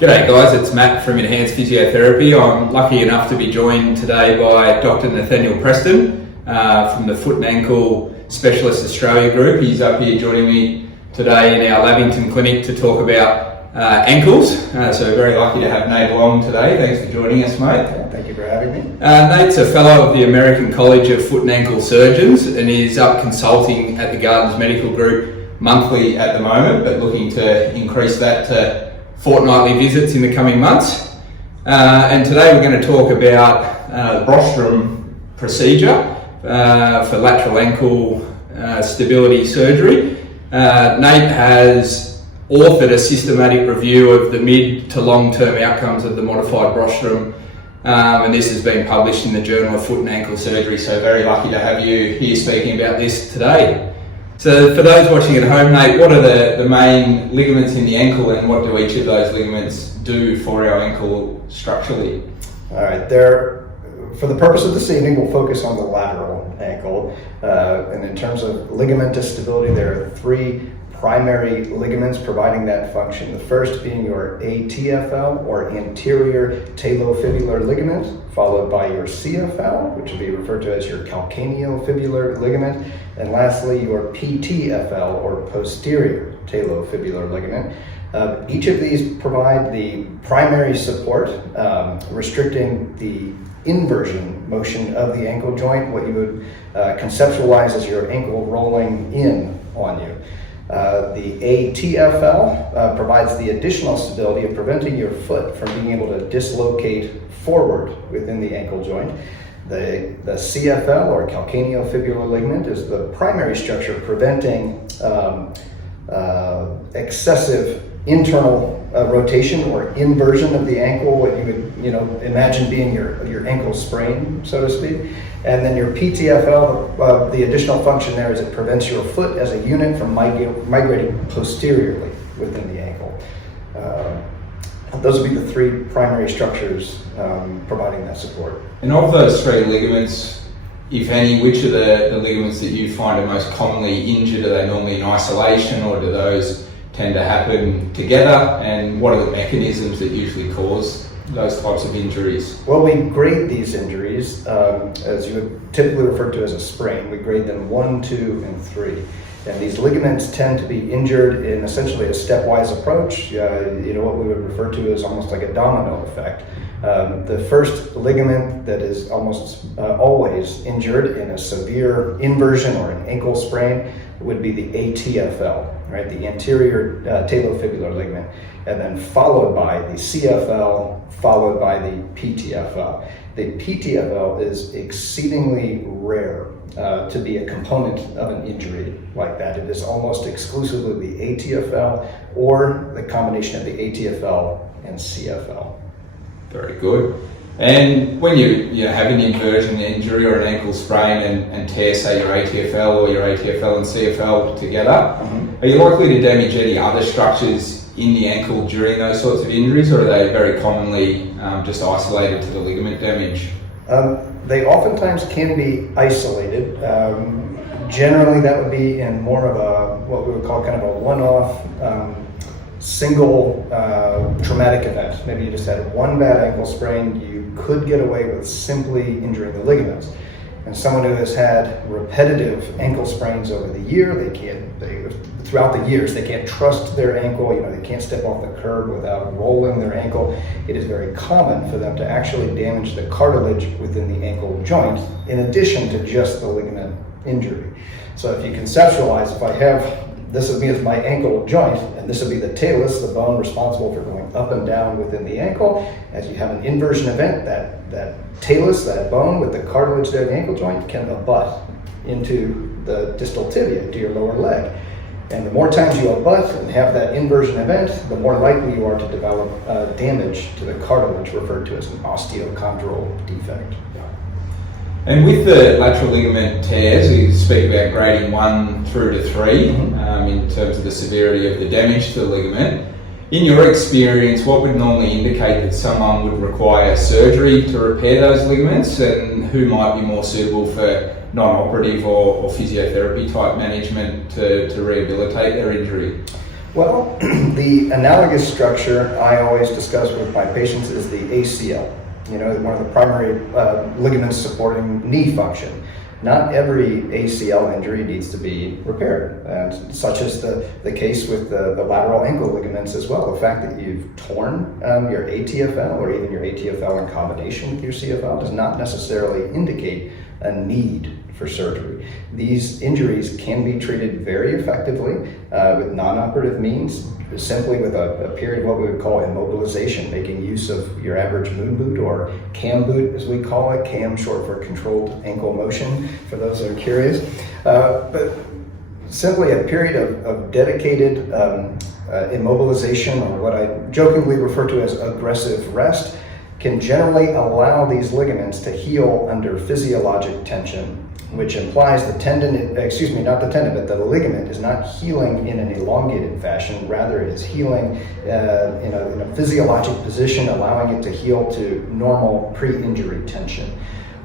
G'day guys, it's Matt from Enhanced Physiotherapy. I'm lucky enough to be joined today by Dr Nathaniel Preston from the Foot and Ankle Specialist Australia group. He's up here joining me today in our Lewington clinic to talk about ankles. So very lucky to have Nate along today. Thanks for joining us, mate. Thank you for having me. Nate's a fellow of the American College of Foot and Ankle Surgeons and is up consulting at the Gardens Medical Group monthly at the moment, but looking to increase that to fortnightly visits in the coming months. And today we're going to talk about the Brostrom procedure for lateral ankle stability surgery. Nate has authored a systematic review of the mid to long-term outcomes of the modified Brostrom, and this has been published in the Journal of Foot and Ankle Surgery, so very lucky to have you here speaking about this today. So for those watching at home, Nate, what are the main ligaments in the ankle and what do each of those ligaments do for our ankle structurally? All right, for the purpose of this evening, we'll focus on the lateral ankle. And in terms of ligamentous stability, there are three primary ligaments providing that function. The first being your ATFL, or anterior talofibular ligament, followed by your CFL, which will be referred to as your calcaneofibular ligament, and lastly your PTFL, or posterior talofibular ligament. Each of these provide the primary support, restricting the inversion motion of the ankle joint, what you would conceptualize as your ankle rolling in on you. The ATFL provides the additional stability of preventing your foot from being able to dislocate forward within the ankle joint. The CFL, or calcaneofibular ligament, is the primary structure preventing excessive internal rotation or inversion of the ankle, what you would imagine being your ankle sprain, so to speak. And then your PTFL, the additional function there is it prevents your foot as a unit from migrating posteriorly within the ankle. Those would be the three primary structures providing that support. And of those three ligaments, if any, which are the ligaments that you find are most commonly injured? Are they normally in isolation, or do those tend to happen together? And what are the mechanisms that usually cause those types of injuries? Well, we grade these injuries, as you would typically refer to as a sprain. We grade them 1, 2, and 3. And these ligaments tend to be injured in essentially a stepwise approach, what we would refer to as almost like a domino effect. The first ligament that is almost always injured in a severe inversion or an ankle sprain would be the ATFL, right? The anterior talofibular ligament, and then followed by the CFL, followed by the PTFL. The PTFL is exceedingly rare to be a component of an injury like that. It is almost exclusively the ATFL or the combination of the ATFL and CFL. Very good. And when you have an inversion injury or an ankle sprain and tear, say, your ATFL or your ATFL and CFL together, are you likely to damage any other structures in the ankle during those sorts of injuries, or are they very commonly just isolated to the ligament damage? They oftentimes can be isolated. Generally, that would be in more of what we would call kind of a one-off single traumatic event. Maybe you just had one bad ankle sprain. You could get away with simply injuring the ligaments. And someone who has had repetitive ankle sprains over the year, throughout the years, they can't trust their ankle. They can't step off the curb without rolling their ankle. It is very common for them to actually damage the cartilage within the ankle joint, in addition to just the ligament injury. So if you conceptualize, this would be as my ankle joint, and this would be the talus, the bone responsible for going up and down within the ankle. As you have an inversion event, that talus, that bone with the cartilage there in the ankle joint, can abut into the distal tibia, to your lower leg. And the more times you abut and have that inversion event, the more likely you are to develop damage to the cartilage, referred to as an osteochondral defect. And with the lateral ligament tears, we speak about grading 1 through to 3 in terms of the severity of the damage to the ligament. In your experience, what would normally indicate that someone would require surgery to repair those ligaments, and who might be more suitable for non-operative or physiotherapy type management to rehabilitate their injury? Well, the analogous structure I always discuss with my patients is the ACL. You know, one of the primary ligaments supporting knee function. Not every ACL injury needs to be repaired, and such is the case with the lateral ankle ligaments as well. The fact that you've torn your ATFL or even your ATFL in combination with your CFL does not necessarily indicate a need for surgery. These injuries can be treated very effectively with non-operative means, simply with a period of what we would call immobilization, making use of your average moon boot or cam boot as we call it, cam short for controlled ankle motion for those that are curious. But simply a period of dedicated immobilization, or what I jokingly refer to as aggressive rest, can generally allow these ligaments to heal under physiologic tension, which implies the tendon, not the tendon, but the ligament is not healing in an elongated fashion. Rather, it is healing in a physiologic position, allowing it to heal to normal pre-injury tension.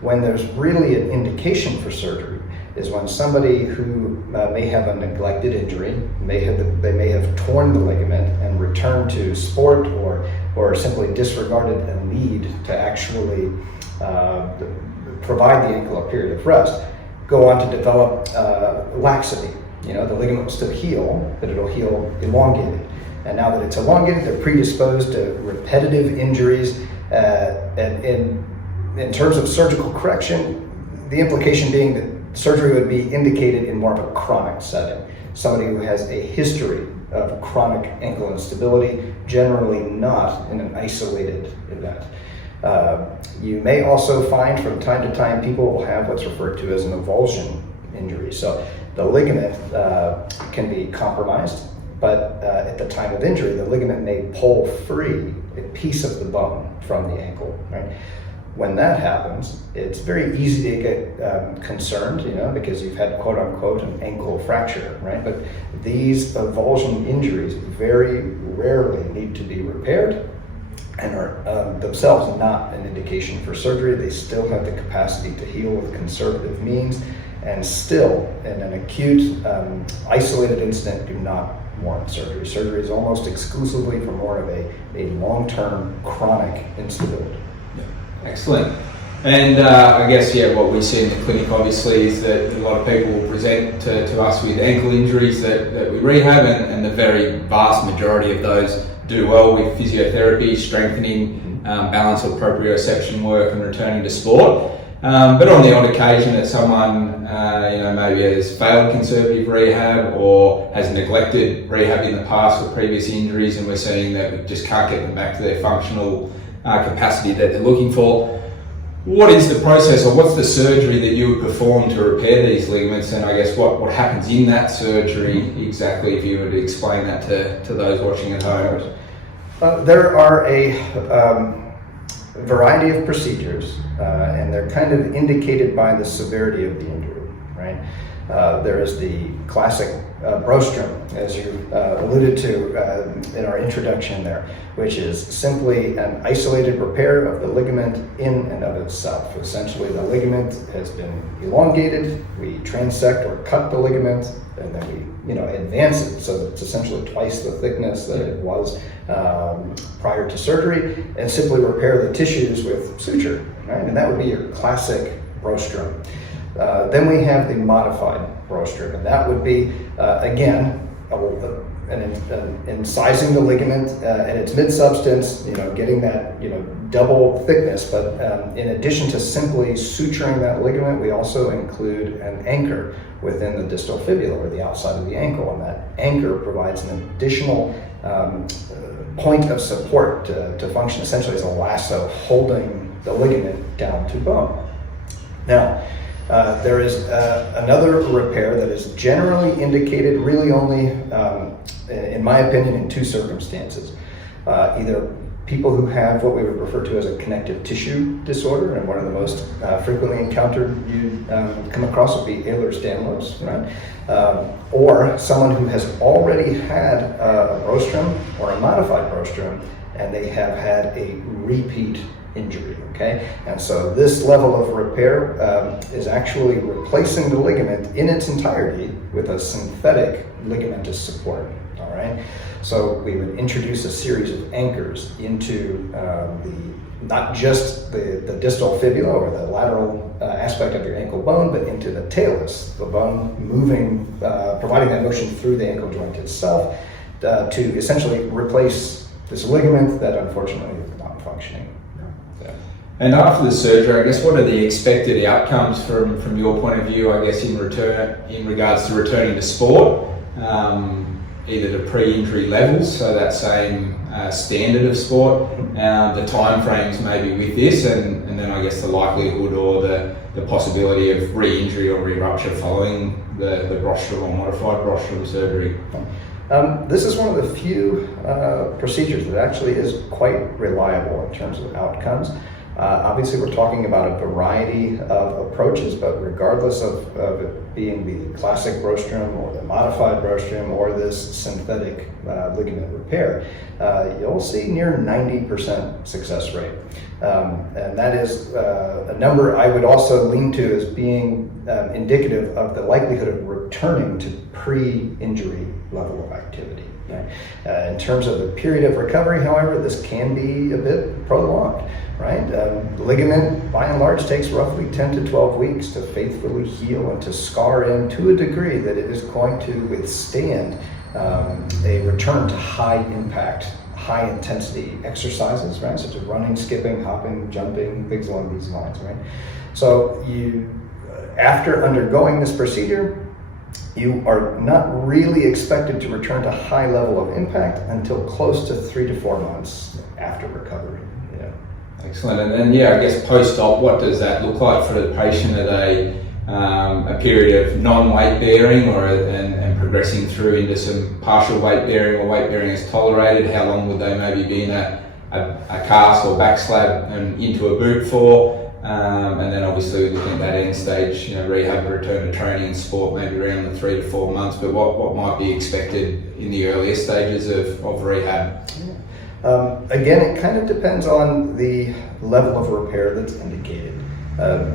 When there's really an indication for surgery is when somebody who may have a neglected injury, they may have torn the ligament and returned to sport, or simply disregarded a need to actually provide the ankle a period of rest, go on to develop laxity. You know, the ligament will still heal, but it'll heal elongated. And now that it's elongated, they're predisposed to repetitive injuries. And in terms of surgical correction, the implication being that surgery would be indicated in more of a chronic setting. Somebody who has a history of chronic ankle instability, generally not in an isolated event. You may also find from time to time people will have what's referred to as an avulsion injury. So the ligament can be compromised, but at the time of injury, the ligament may pull free a piece of the bone from the ankle, right? When that happens, it's very easy to get concerned, you know, because you've had quote unquote an ankle fracture, right? But these avulsion injuries very rarely need to be repaired and are themselves not an indication for surgery. They still have the capacity to heal with conservative means, and still in an acute isolated incident do not warrant surgery. Surgery is almost exclusively for more of a long-term chronic instability. Excellent. And I guess, what we see in the clinic obviously is that a lot of people will present to us with ankle injuries that we rehab, and the very vast majority of those do well with physiotherapy, strengthening, balance or proprioception work, and returning to sport. But on the odd occasion that someone maybe has failed conservative rehab or has neglected rehab in the past with previous injuries, and we're seeing that we just can't get them back to their functional capacity that they're looking for. What is the process, or what's the surgery that you would perform to repair these ligaments, and I guess what happens in that surgery exactly, if you were to explain that to those watching at home? There are a variety of procedures, and they're kind of indicated by the severity of the injury, right? There is the classic Brostrom, as you alluded to in our introduction there, which is simply an isolated repair of the ligament in and of itself. Essentially, the ligament has been elongated, we transect or cut the ligament, and then we advance it so that it's essentially twice the thickness that it was prior to surgery, and simply repair the tissues with suture, right? And that would be your classic Brostrom. Then we have the modified Brostrom, and that would be, again, incising the ligament at its mid-substance, getting that, double thickness. But in addition to simply suturing that ligament, we also include an anchor within the distal fibula, or the outside of the ankle, and that anchor provides an additional point of support to function essentially as a lasso holding the ligament down to bone. Now, there is another repair that is generally indicated really only, in my opinion, in two circumstances. Either people who have what we would refer to as a connective tissue disorder, and one of the most frequently encountered you come across would be Ehlers-Danlos, right? Or someone who has already had a Brostrom or a modified Brostrom, and they have had a repeat injury, okay? And so this level of repair is actually replacing the ligament in its entirety with a synthetic ligamentous support, all right? So we would introduce a series of anchors into not just the distal fibula or the lateral aspect of your ankle bone, but into the talus, the bone moving, providing that motion through the ankle joint itself to essentially replace this ligament that unfortunately is not functioning. And after the surgery, I guess, what are the expected outcomes from your point of view, I guess, in regards to returning to sport, either to pre-injury levels, so that same standard of sport, the timeframes maybe with this, and then I guess the likelihood or the possibility of re-injury or re-rupture following the Brostrom or modified Brostrom surgery? This is one of the few procedures that actually is quite reliable in terms of outcomes. Obviously, we're talking about a variety of approaches, but regardless of it being the classic Brostrom or the modified Brostrom or this synthetic ligament repair, you'll see near 90% success rate. And that is a number I would also lean to as being indicative of the likelihood of returning to pre-injury level of activity. Right? In terms of the period of recovery, however, this can be a bit prolonged. Right? The ligament, by and large, takes roughly 10 to 12 weeks to faithfully heal and to scar in to a degree that it is going to withstand a return to high impact, high intensity exercises, right? Such as running, skipping, hopping, jumping, things along these lines, right? So after undergoing this procedure, you are not really expected to return to high level of impact until close to 3 to 4 months after recovery. Excellent. And then, I guess post-op, what does that look like for the patient? Are they a period of non-weight bearing and progressing through into some partial weight bearing or weight bearing is tolerated? How long would they maybe be in a cast or back slab and into a boot for? And then obviously looking at that end stage, rehab, return to training and sport, maybe around the 3 to 4 months, but what might be expected in the earlier stages of rehab? Again, it kind of depends on the level of repair that's indicated.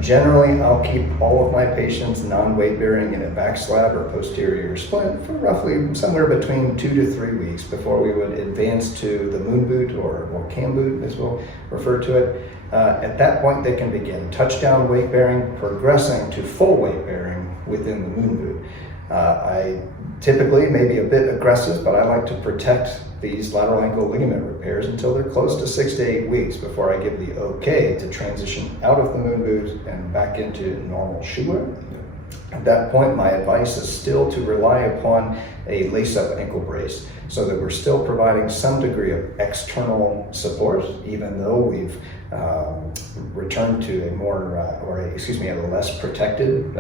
Generally, I'll keep all of my patients non-weight bearing in a back slab or posterior splint for roughly somewhere between 2 to 3 weeks before we would advance to the moon boot or cam boot, as we'll refer to it. At that point, they can begin touchdown weight bearing, progressing to full weight bearing within the moon boot. I typically may be a bit aggressive, but I like to protect these lateral ankle ligament repairs until they're close to 6 to 8 weeks before I give the okay to transition out of the moon boot and back into normal shoe wear. At that point, my advice is still to rely upon a lace-up ankle brace so that we're still providing some degree of external support, even though we've returned to a less protected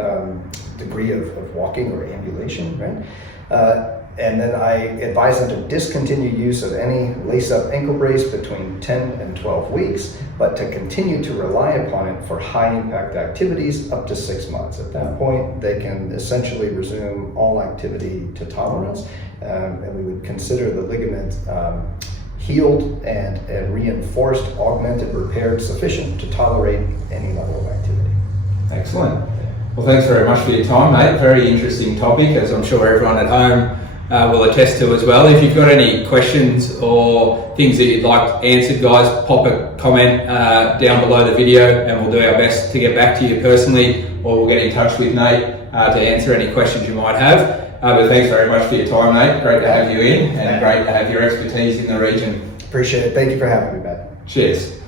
degree of walking or ambulation, right? And then I advise them to discontinue use of any lace-up ankle brace between 10 and 12 weeks, but to continue to rely upon it for high-impact activities up to 6 months. At that point, they can essentially resume all activity to tolerance, and we would consider the ligament healed and reinforced, augmented, repaired, sufficient to tolerate any level of activity. Excellent. Well, thanks very much for your time, mate. Very interesting topic, as I'm sure everyone at home will attest to as well. If you've got any questions or things that you'd like answered, guys, pop a comment down below the video and we'll do our best to get back to you personally, or we'll get in touch with Nate to answer any questions you might have. But thanks very much for your time, Nate. Great to have you in and great to have your expertise in the region. Appreciate it. Thank you for having me, Matt. Cheers.